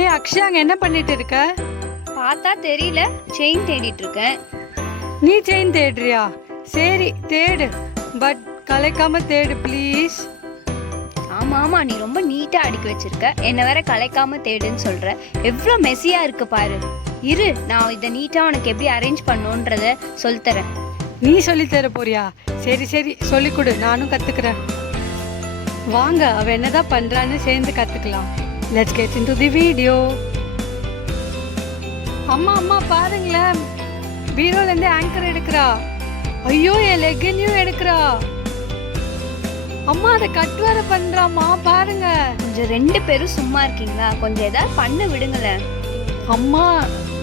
ஏய் அக்ஷயா, அங்க என்ன பண்ணிட்டு இருக்க? பார்த்தா தெரியல, செயின் தேடிட்டு இருக்கேன். நீ செயின் தேடுறியா? சரி தேடு, பட் கலைக்காம தேடு ப்ளீஸ். ஆமா ஆமா, நீ ரொம்ப நீட்டா அடுக்கி வச்சிருக்க, என்ன வேற கலைக்காம தேடுன்னு சொல்ற. எவ்வளோ மெஸ்ஸியா இருக்கு பாரு. இரு, நான் இதை நீட்டா உனக்கு எப்படி அரேஞ்ச் பண்ணுன்றத சொல்லித்தரேன். நீ சொல்லி தர போறியா? சரி சரி சொல்லி கொடு, நானும் கத்துக்கிறேன். வாங்க, அவ என்னதான் பண்றான்னு சேர்ந்து கத்துக்கலாம். Let's get into the video. அம்மா அம்மா பாருங்களேன், பீரோல இருந்து ஆங்கர் எடுக்கிறா. ஐயோ, என் லெகினையும் எடுக்கிறா. அம்மா அதை கட் வேற பண்றாமா, பாருங்க. கொஞ்சம் 2 பேரும் சும்மா இருக்கீங்களா? கொஞ்சம் ஏதாவது பண்ண விடுங்களேன். அம்மா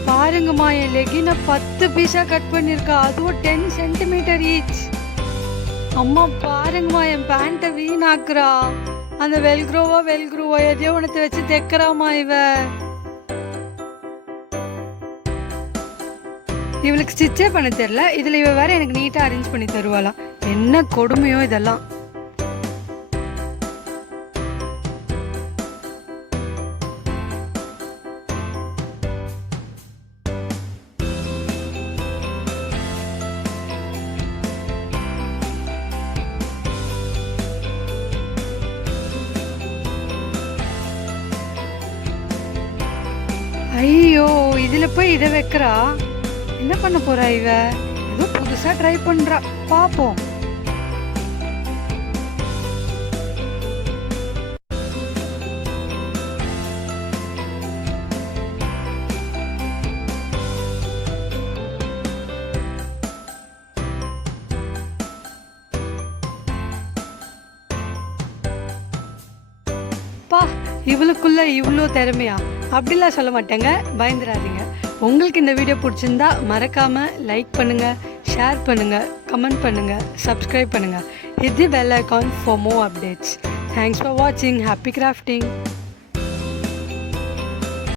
பாருங்கம்மா, என் லெகினை 10 பீஸா கட் பண்ணிருக்கா, அதுவும் 10 சென்டிமீட்டர் ஈச். அம்மா பாருங்கம்மா, என் பேண்ட்டை வீணாக்குறா. அந்த வெல்க்ரோவோ எதையோ உனத்தை வச்சு தைக்கிறாமா இவ. இவளுக்கு ஸ்டிச்சே பண்ண தெரியல, இதுல இவ வேற எனக்கு நீட்டா அரேஞ்ச் பண்ணி தருவாளாம். என்ன கொடுமையோ இதெல்லாம். ஐயோ, இதுல போய் இதை வைக்கிறா. என்ன பண்ண போறா இவ? ஏதோ புதுசா ட்ரை பண்றா, பாப்போம். பா, இவளுக்குள்ள இவ்வளோ திறமையா? அப்படிலாம் சொல்ல மாட்டேங்க, பயந்துடாதீங்க. உங்களுக்கு இந்த வீடியோ பிடிச்சிருந்தா மறக்காம லைக் பண்ணுங்க, ஷேர் பண்ணுங்க, கமெண்ட் பண்ணுங்க, சப்ஸ்கிரைப் பண்ணுங்க. Hit the bell icon for more updates. Thanks for வாட்சிங். Happy grafting.